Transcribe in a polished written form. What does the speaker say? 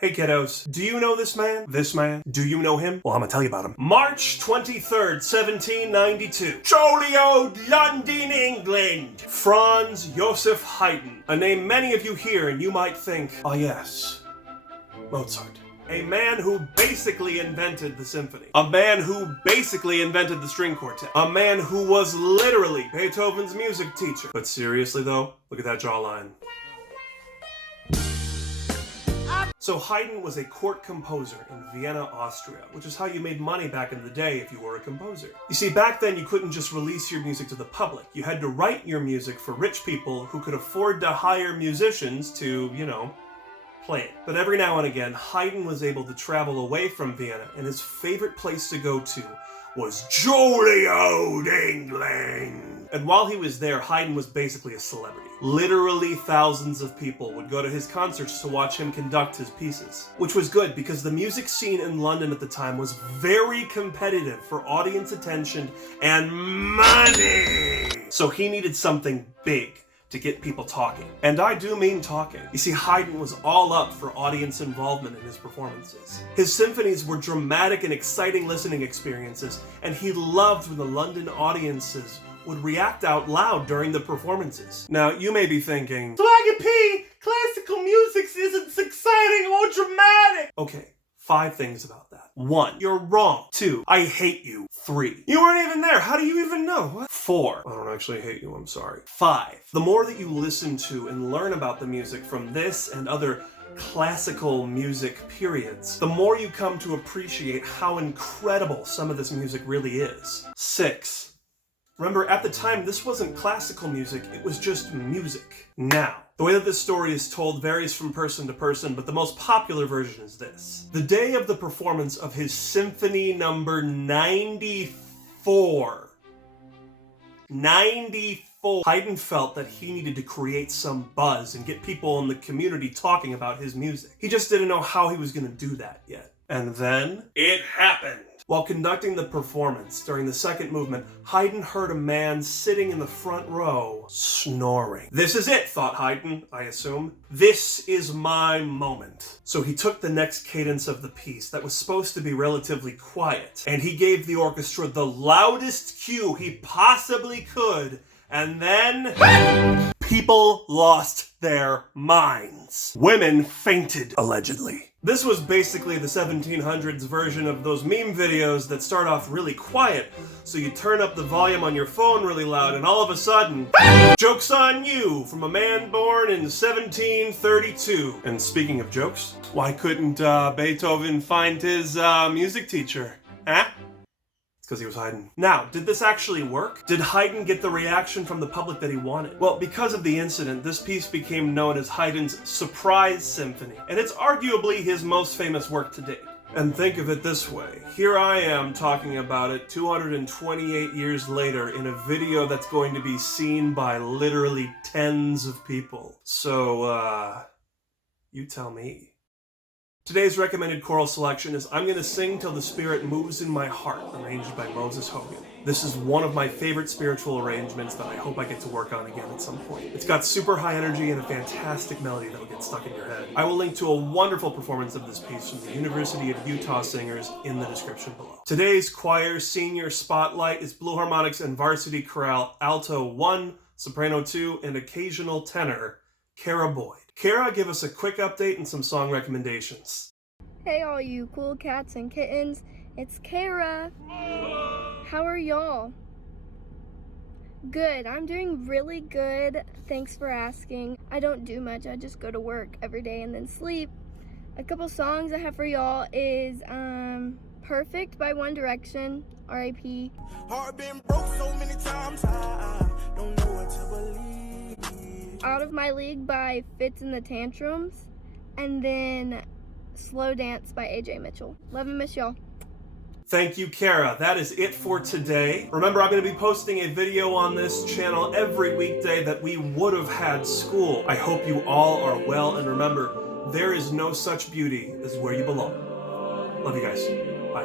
Hey kiddos, do you know this man? This man? Do you know him? Well, I'm gonna tell you about him. March 23rd, 1792. Jolly old London, England. Franz Joseph Haydn. A name many of you hear and you might think, oh yes, Mozart. A man who basically invented the symphony. A man who basically invented the string quartet. A man who was literally Beethoven's music teacher. But seriously though, look at that jawline. So Haydn was a court composer in Vienna, Austria, which is how you made money back in the day if you were a composer. You see, back then you couldn't just release your music to the public. You had to write your music for rich people who could afford to hire musicians to, you know, play it. But every now and again, Haydn was able to travel away from Vienna, and his favorite place to go to was jolly old England. And while he was there, Haydn was basically a celebrity. Literally thousands of people would go to his concerts to watch him conduct his pieces. Which was good because the music scene in London at the time was very competitive for audience attention and money. So he needed something big to get people talking. And I do mean talking. You see, Haydn was all up for audience involvement in his performances. His symphonies were dramatic and exciting listening experiences, and he loved when the London audiences would react out loud during the performances. Now, you may be thinking, Swaggy P, classical music isn't exciting or dramatic. Okay, 5 things about that. 1, you're wrong. 2, I hate you. 3, you weren't even there. How do you even know? What? 4, I don't actually hate you, I'm sorry. 5, the more that you listen to and learn about the music from this and other classical music periods, the more you come to appreciate how incredible some of this music really is. 6, remember, at the time, this wasn't classical music, it was just music. Now, the way that this story is told varies from person to person, but the most popular version is this. The day of the performance of his Symphony number 94, Haydn felt that he needed to create some buzz and get people in the community talking about his music. He just didn't know how he was going to do that yet. And then, it happened. While conducting the performance during the second movement, Haydn heard a man sitting in the front row snoring. This is it, thought Haydn, I assume. This is my moment. So he took the next cadence of the piece that was supposed to be relatively quiet, and he gave the orchestra the loudest cue he possibly could, and then people lost their minds. Women fainted, allegedly. This was basically the 1700s version of those meme videos that start off really quiet, so you turn up the volume on your phone really loud, and all of a sudden, joke's on you from a man born in 1732. And speaking of jokes, why couldn't Beethoven find his music teacher? Huh? Because he was Haydn. Now, did this actually work? Did Haydn get the reaction from the public that he wanted? Well, because of the incident, this piece became known as Haydn's Surprise Symphony, and it's arguably his most famous work to date. And think of it this way, here I am talking about it 228 years later in a video that's going to be seen by literally tens of people. So, you tell me. Today's recommended choral selection is I'm Gonna Sing Till the Spirit Moves in My Heart, arranged by HOGAN. This is one of my favorite spiritual arrangements that I hope I get to work on again at some point. It's got super high energy and a fantastic melody that'll get stuck in your head. I will link to a wonderful performance of this piece from the University of Utah singers in the description below. Today's choir senior spotlight is Blue Harmonics and Varsity Chorale Alto 1, Soprano 2, and Occasional Tenor, Cara Boyd. Cara, give us a quick update and some song recommendations. Hey all you cool cats and kittens, it's Cara. How are y'all? Good, I'm doing really good. Thanks for asking. I don't do much, I just go to work every day and then sleep. A couple songs I have for y'all is Perfect by One Direction, R.I.P. Heart been broke so many times, I don't know what to believe. Out of My League by FITZ and the Tantrums, and then Slow Dance by AJ Mitchell. Love and miss y'all. Thank you, Cara. That is it for today. Remember, I'm going to be posting a video on this channel every weekday that we would have had school. I hope you all are well, and remember, there is no such beauty as where you belong. Love you guys. Bye.